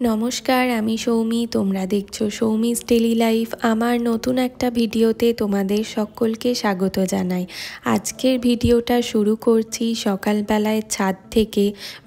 নমস্কার, আমি সৌমি। তোমরা দেখছো সৌমিস ডেলি লাইফ। আমার নতুন একটা ভিডিওতে তোমাদের সকলকে স্বাগত জানাই। আজকের ভিডিওটা শুরু করছি সকালবেলায় ছাদ থেকে।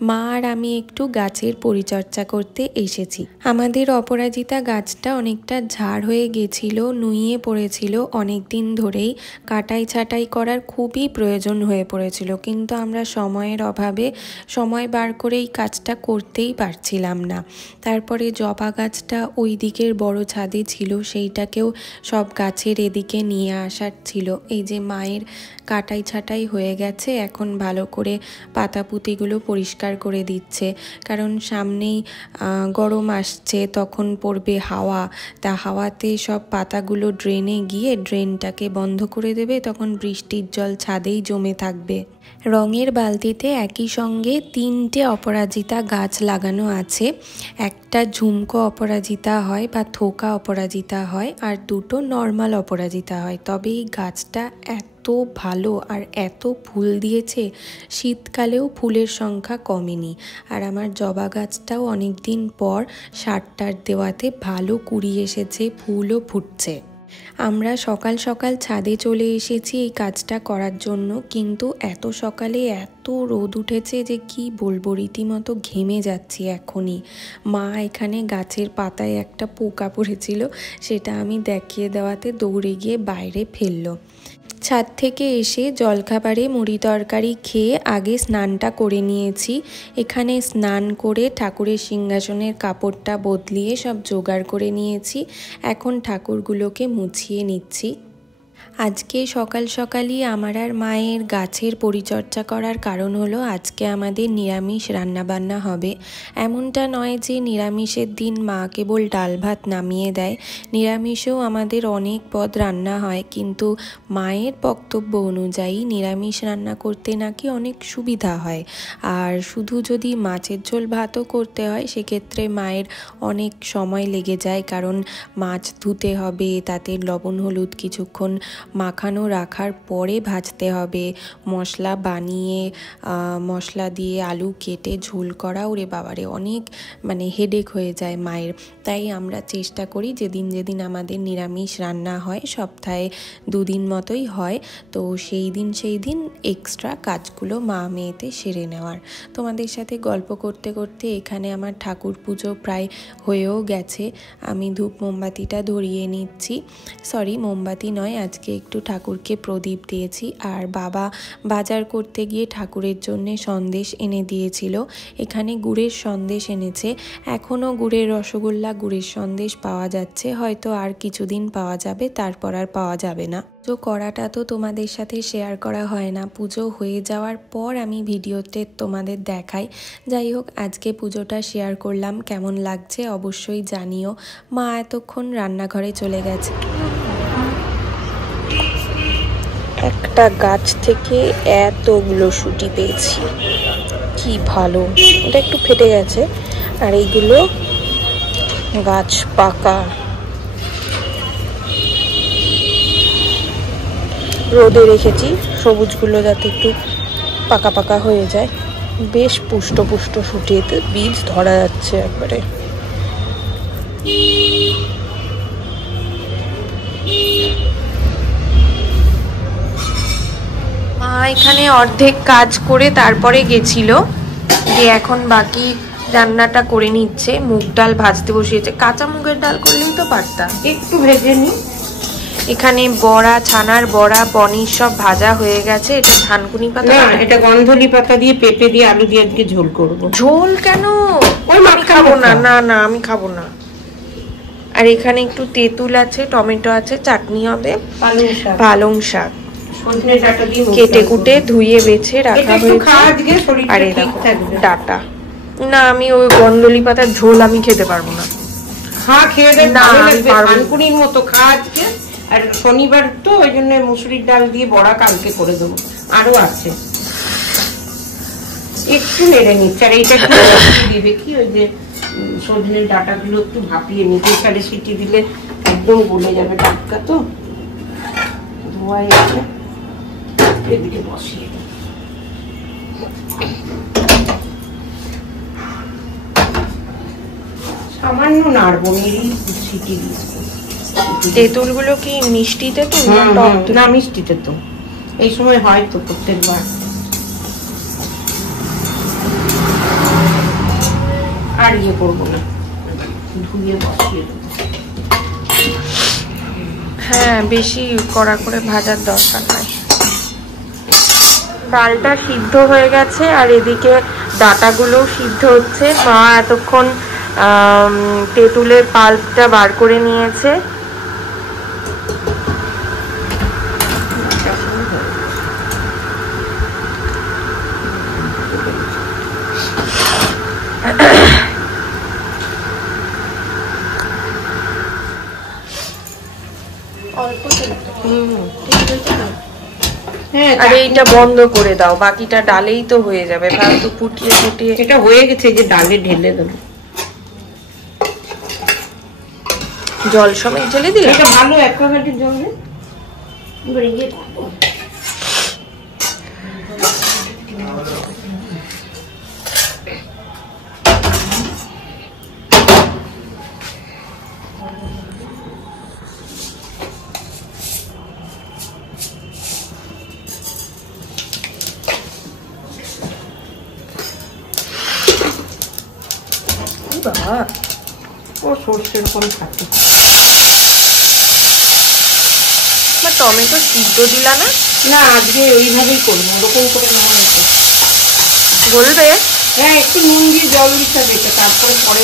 মা আর আমি একটু গাছের পরিচর্যা করতে এসেছি। আমাদের অপরাজিতা গাছটা অনেকটা ঝাড় হয়ে গেছিল, নুইয়ে পড়েছিল অনেক দিন ধরেই। কাটাই ছাঁটাই করার খুবই প্রয়োজন হয়ে পড়েছিল, কিন্তু আমরা সময়ের অভাবে সময় বার করে এই কাজটা করতেই পারছিলাম না। তারপরে জবা গাছটা ওই দিকের বড় ছাদে ছিল, সেইটাকেও সব গাছের এদিকে নিয়ে আসার ছিল। এই যে মায়ের কাটাই ছাঁটাই হয়ে গেছে, এখন ভালো করে পাতাপুতিগুলো পরিষ্কার করে দিচ্ছে, কারণ সামনেই গরম আসছে, তখন পড়বে হাওয়া। তা হাওয়াতে সব পাতাগুলো ড্রেনে গিয়ে ড্রেনটাকে বন্ধ করে দেবে, তখন বৃষ্টির জল ছাদেই জমে থাকবে। রঙের বালতিতে একই সঙ্গে 3টে অপরাজিতা গাছ লাগানো আছে। একটা ঝুমকো অপরাজিতা হয় বা থোকা অপরাজিতা হয়, আর 2টো নর্মাল অপরাজিতা হয়। তবে এই গাছটা এত ভালো আর এত ফুল দিয়েছে, শীতকালেও ফুলের সংখ্যা কমেনি। আর আমার জবা গাছটাও অনেক দিন পর সার দেওয়াতে ভালো কুড়ি এসেছে, ফুলও ফুটছে। আমরা সকাল সকাল ছাদে চলে এসেছি এই কাজটা করার জন্য, কিন্তু এত সকালে এত রোদ উঠেছে যে কি বলবো, রীতিমতো ঘেমে যাচ্ছি এখনই। মা এখানে গাছের পাতায় একটা পোকা পড়েছিল, সেটা আমি দেখিয়ে দেওয়াতে দৌড়ে গিয়ে বাইরে ফেললো। ছাদ থেকে এসে জলখাবারে মুড়ি তরকারি খেয়ে আগে স্নানটা করে নিয়েছি। এখানে স্নান করে ঠাকুরের সিংহাসনের কাপড়টা বদলিয়ে সব জোগাড় করে নিয়েছি। এখন ঠাকুরগুলোকে মুছিয়ে নিচ্ছি। আজকে সকাল সকালই আমার আর মায়ের গাছের পরিচর্যা করার কারণ হলো আজকে আমাদের নিরামিষ রান্নাবান্না হবে। এমনটা নয় যে নিরামিষের দিন মা কেবল ডাল ভাত নামিয়ে দেয়, নিরামিষেও আমাদের অনেক পদ রান্না হয়, কিন্তু মায়ের বক্তব্য অনুযায়ী নিরামিষ রান্না করতে নাকি অনেক সুবিধা হয়। আর শুধু যদি মাছের ঝোল ভাতও করতে হয়, সেক্ষেত্রে মায়ের অনেক সময় লেগে যায়, কারণ মাছ ধুতে হবে, তাতে লবণ হলুদ কিছুক্ষণ মাখানো রাখার পরে ভাজতে হবে, মশলা বানিয়ে মশলা দিয়ে আলু কেটে ঝোল করা, ওরে বাবারে অনেক হেডেক হয়ে যায় মায়ের। তাই আমরা চেষ্টা করি যেদিন যেদিন আমাদের নিরামিষ রান্না হয়, সপ্তাহে 2 দিন মতোই হয়, তো সেই দিন এক্সট্রা কাজগুলো মা মেয়েতে সেরে নেওয়ার। তোমাদের সাথে গল্প করতে করতে এখানে আমার ঠাকুর পুজো প্রায় হয়েও গেছে। আমি ধূপ মোমবাতিটা ধরিয়ে নিচ্ছি। সরি, মোমবাতি নয়, আজকে একটু ঠাকুরকে প্রদীপ দিয়েছি। আর বাবা বাজার করতে গিয়ে ঠাকুরের জন্য সন্দেশ এনে দিয়েছিল। এখানে গুড়ের সন্দেশ এনেছে। এখনও গুড়ের রসগোল্লা, গুড়ের সন্দেশ পাওয়া যাচ্ছে, হয়তো আর কিছুদিন পাওয়া যাবে, তারপর আর পাওয়া যাবে না। পুজো করাটা তো তোমাদের সাথে শেয়ার করা হয় না, পুজো হয়ে যাওয়ার পর আমি ভিডিওতে তোমাদের দেখাই। যাই হোক, আজকে পুজোটা শেয়ার করলাম, কেমন লাগছে অবশ্যই জানিও। মা এতক্ষণ রান্নাঘরে চলে গেছে। একটা গাছ থেকে এতগুলো শুঁটি পেয়েছি, কি ভালো। এটা একটু ফেটে গেছে, আর এইগুলো গাছ পাকা, রোদে রেখেছি সবুজগুলো যাতে একটু পাকা পাকা হয়ে যায়। বেশ পুষ্ট পুষ্ট শুঁটি, এতে বীজ ধরা যাচ্ছে একবারে। মা এখানে অর্ধেক কাজ করে তারপরে গেছিল, যে এখন বাকি রান্নাটা করে নিচ্ছে। মুগ ডাল ভাজতে বসিয়েছে। কাঁচা মুগের ডাল করলেই তো পারতা, একটু ভেজে নি। এখানে বড়া, ছানার বড়া, পনির সব ভাজা হয়ে গেছে। এটা থানকুনি পাতা, এটা গন্ধলি পাতা দিয়ে পেঁপে দিয়ে আলু দিয়ে আজকে ঝোল করব। ঝোল কেন? আমি খাবো না। না না, আমি খাবো না। আর এখানে একটু তেঁতুল আছে, টমেটো আছে, চাটনি হবে, পালং শাক কেটে কুটে ধুয়ে বেছে রাখা হয়েছে। আর এই দেখো ডাটা। না, আমি ওই গন্ধলি পাতার ঝোল আমি খেতে পারবো না। হ্যাঁ, খেয়ে দেখ, থানকুনির মতো খা আজকে। আর শনিবার তো, ওই জন্য মুসুরির ডাল দিয়ে বড়া কালকে করে দেবো। আরো আছে, একটু নেড়ে নিচ্ছে। আর এইটা দিবে কি, ওই যে সজনের ডাটাগুলো একটু ভাপিয়ে নিতে, সাড়ে সিটি দিলে একদম গলে যাবে। টাটকা তো ধোয়াই আছে, এদিকে বসিয়ে সামান্য নাড়বো, নেড়ি সিটি দিব। তেঁতুলগুলো কি মিষ্টি তেঁতুল না টক? না মিষ্টি তেঁতুল, এই সময় হয় তো প্রত্যেকবার। আর ইয়ে করবো না, ধুয়ে বসিয়ে দেবো। হ্যাঁ, বেশি কড়া করে ভাজার দরকার নাই। ডালটা সিদ্ধ হয়ে গেছে আর এদিকে ডাটাগুলো সিদ্ধ হচ্ছে। মা এতক্ষণ তেঁতুলের পাল্পটা বার করে নিয়েছে। আর এইটা বন্ধ করে দাও, বাকিটা ডালেই তো হয়ে যাবে, ফালতু ফুটিয়ে ফুটিয়ে। এটা হয়ে গেছে, যে ডালে ঢেলে দেবো। জল সমেত ঢেলে দিলে এটা ভালো, অ্যাকোয়াগার্ডের জল নেই। এবার ইয়ে করবো, ও সর্ষের কম থাকে। টমেটো সিদ্ধ দিলা না? না, আজকে ওইভাবেই করবো, ওরকম করে বলবে। হ্যাঁ, একটু নুন দিয়ে জল দিতে হবে, তারপরে পরে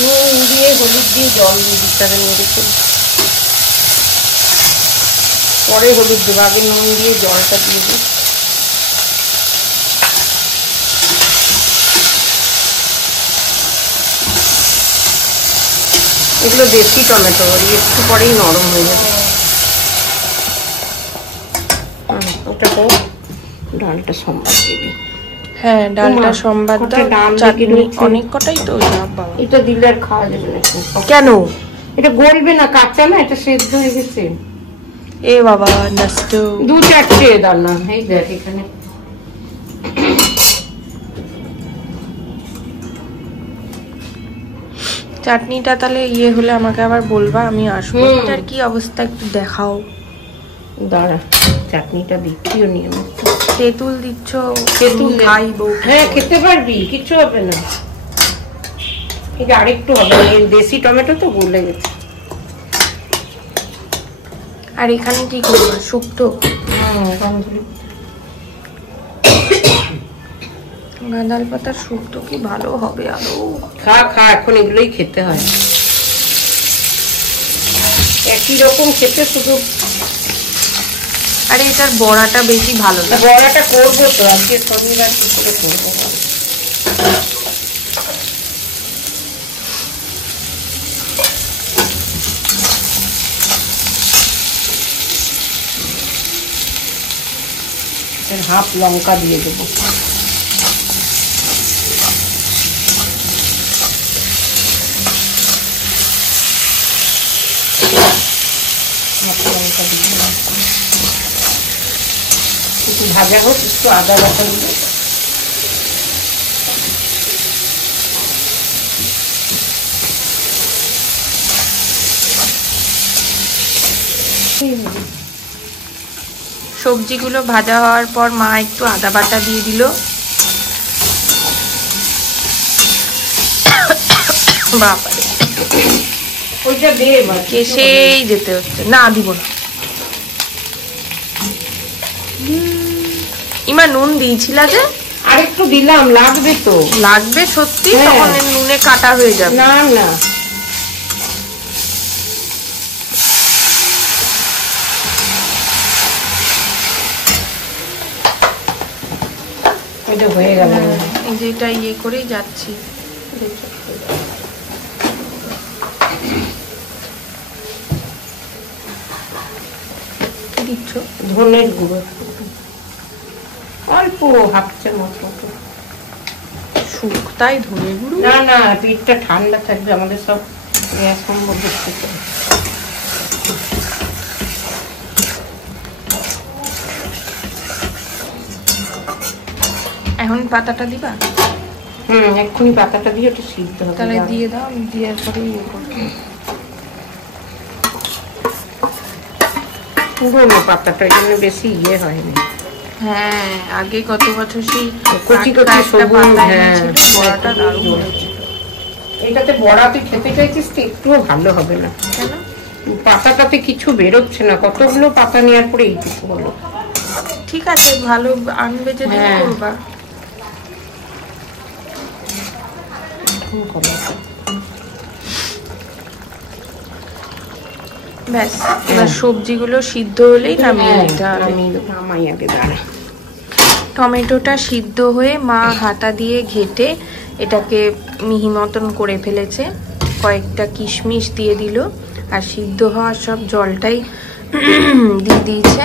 নুন দিয়ে হলুদ দিয়ে জল দিয়ে দিতে হবে, নেড়েছে পরে হলুদ দেবো, আগে নুন দিয়ে জলটা দিয়ে দিই। এগুলো দেশি টমেটো, একটু পরেই নরম হয়ে যাবে। ওটা হোক, ডালটা সম্বাদ দিয়ে দিই। হ্যাঁ, ডালটা সম্বাদ দাও। চাটনি অনেক কটাই তো। এটা দিলে আর খাওয়া যাবে না। কেন? এটা গলবে না, কাঁচা না, এটা সেদ্ধ হয়ে গেছে। এ বাবা, নষ্ট। 2-4টে দানা, এই দেখ এখানে। চাটনিটা তাহলে ইয়ে হলে আমাকে আবার বলবা, আমি আসবো। এটার কি অবস্থা একটু দেখাও। দাঁড়া, চাটনিটা দিচ্ছিও নিয়মিত। তেঁতুল দিচ্ছ? তেঁতুল খাইবো। হ্যাঁ, খেতে পারবি, কিছু হবে না। এটা আরেকটু হবে, দেশি টমেটো তো গলে গেছে। আর এখানে কি করবো? শুক্তো? গাঁদাল পাতার শুক্তো কি ভালো হবে? আরো খা খা, এখন এগুলোই খেতে হয়, একই রকম খেতে শুধু। আরে এটার বড়াটা বেশি ভালো লাগে। বড়াটা করবো তো আজকে, শনিবার কি করে করবো। হাফ লঙ্কা দিয়ে দেবো। একটু ভাজা হোক, একটু আদা বাটা দিলে। সবজিগুলো ভাজা হওয়ার পর মা একটু আদা বাটা দিয়ে দিল। বাবারে, ওইটা দে, কেসেই যেতে হচ্ছে। না, দিব না। ইমা নুন দিয়েছিলা যে? আরেকটু দিলাম, লাগবে তো। লাগবে সত্যি, তখন নুনে কাটা হয়ে যাবে। না না, এটা হয়ে গেল। যেটা ইয়ে করেই যাচ্ছি। দিচ্ছ ধনের গুঁড়ো অল্প, হাফ চামচ মতো। শুকতাই ধনে গুঁড়ো? না না, পিঠটা ঠান্ডা থাকবে, আমাদের সব গ্যাস সম্ভব দেখতে। এখন পাতাটা দিবা? এক্ষুনি পাতাটা দিয়ে ওটা সিদ্ধ হবে। তাহলে দিয়ে দাও, আমি দেওয়ার পরে ইয়ে করবো। পুরোনো পাতাটা এই জন্য বেশি ইয়ে হয়নি। হ্যাঁ, আগে কত বছর সেই কচি কচি সবুজ, বড়াটা দারুণ হয়েছিল। এটাতে বড়া তুই খেতে চাইছিস তো একটুও ভালো হবে না। কেন? পাতাটাতে কিছু বেরোচ্ছে না, কতগুলো পাতা নেওয়ার পরে এইটুকু হলো। ঠিক আছে, ভালো আনবে যদি করবা। ব্যাস, এবার সবজিগুলো সিদ্ধ হলেই নামিয়ে নিতে হবে। নামাই আগে, দাঁড়া। টমেটোটা সিদ্ধ হয়ে মা হাতা দিয়ে ঘেটে এটাকে মিহি মতন করে ফেলেছে, কয়েকটা কিশমিশ দিয়ে দিল, আর সিদ্ধ হওয়ার সব জলটাই দিয়ে দিয়েছে।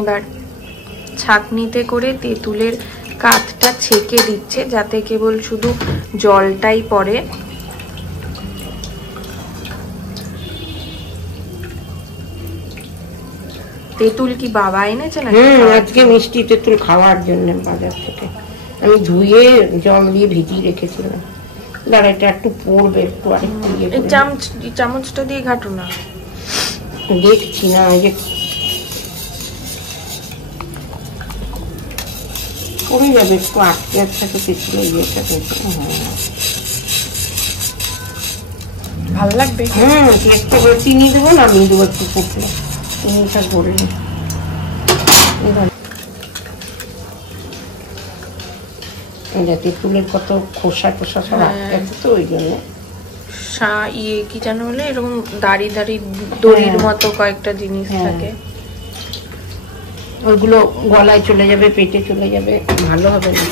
এবার ছাঁকনিতে করে তেঁতুলের কাঠটা ছেঁকে দিচ্ছে, যাতে কেবল শুধু জলটাই পড়ে। তেঁতুল কি বাবা এনেছে না? আজকে মিষ্টি তেঁতুল খাওয়ার জন্য বাজার থেকে আমি ধুয়ে জল দিয়ে ভিজিয়ে রেখেছিলাম। দাঁড়া, এটা একটু পড়বে, একটু আরেকটু ইয়ে করে। চামচটা দিয়ে ঘাটো না। দেখছি না, এই যে পড়ে যাবে, একটু আটকে আছে তো তেঁতুলের ইয়েটা। ভালো লাগবে। একটু করে চিনি দেবো, নামিয়ে দেবো একটু ফুটলে। চিনিটা ভরে নি। তেঁতুলের কত খোসা টোসা সব আটকে আছে তো, ওই জন্য ইয়ে কি জানো বলে, এরকম দাড়ি দাড়ি দড়ির মতো কয়েকটা জিনিস থাকে, ওইগুলো গলায় চলে যাবে, পেটে চলে যাবে, ভালো হবে না।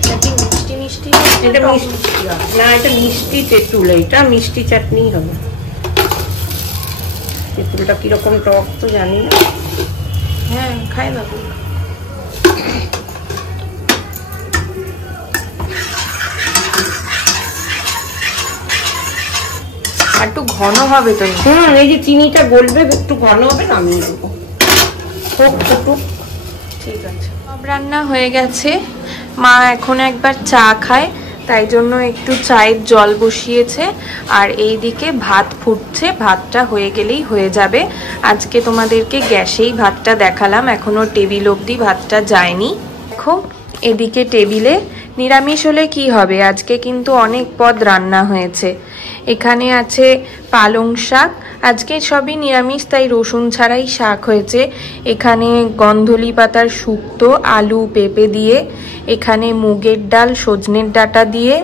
মিষ্টি মিষ্টি, এটা মিষ্টি না, এটা মিষ্টি তেঁতুল, এটা মিষ্টি চাটনি হবে। তেঁতুলটা কিরকম টক তো জানি না। হ্যাঁ, খাই না। একটু ঘন হবে তো। এই যে চিনিটা গলবে, একটু ঘন হবে, নামিয়ে দেবো। ঠিক আছে, সব রান্না হয়ে গেছে। মা এখন একবার চা খায়, তাই জন্য একটু চায়ের জল বসিয়েছে, আর এইদিকে ভাত ফুটছে। ভাতটা হয়ে গেলেই হয়ে যাবে। আজকে তোমাদেরকে গ্যাসেই ভাতটা দেখালাম, এখনো টেবিল অবধি ভাতটা যায়নি। দেখো, এদিকে টেবিলে নিরামিষ হলে কি হবে, আজকে কিন্তু অনেক পদ রান্না হয়েছে। এখানে আছে পালং শাক, আজকে সবই নিরামিষ, তাই রসুন ছাড়াই শাক হয়েছে। এখানে গন্ধলি পাতার শুক্তো, আলু পেঁপে দিয়ে, এখানে মুগের ডাল সজনের ডাঁটা দিয়ে,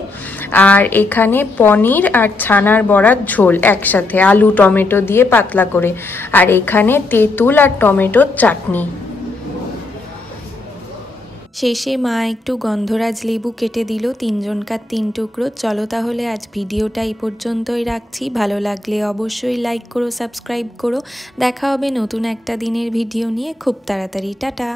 আর এখানে পনির আর ছানার বড়ার ঝোল একসাথে আলু টমেটো দিয়ে পাতলা করে, আর এখানে তেঁতুল আর টমেটোর চাটনি। শেষে মা একটু গন্ধরাজ লেবু কেটে দিল, 3 জনকার 3 টুকরো। চলো তাহলে আজ ভিডিওটা এই পর্যন্তই রাখছি। ভালো লাগলে অবশ্যই লাইক করো, সাবস্ক্রাইব করো। দেখা হবে নতুন একটা দিনের ভিডিও নিয়ে খুব তাড়াতাড়ি। টাটা।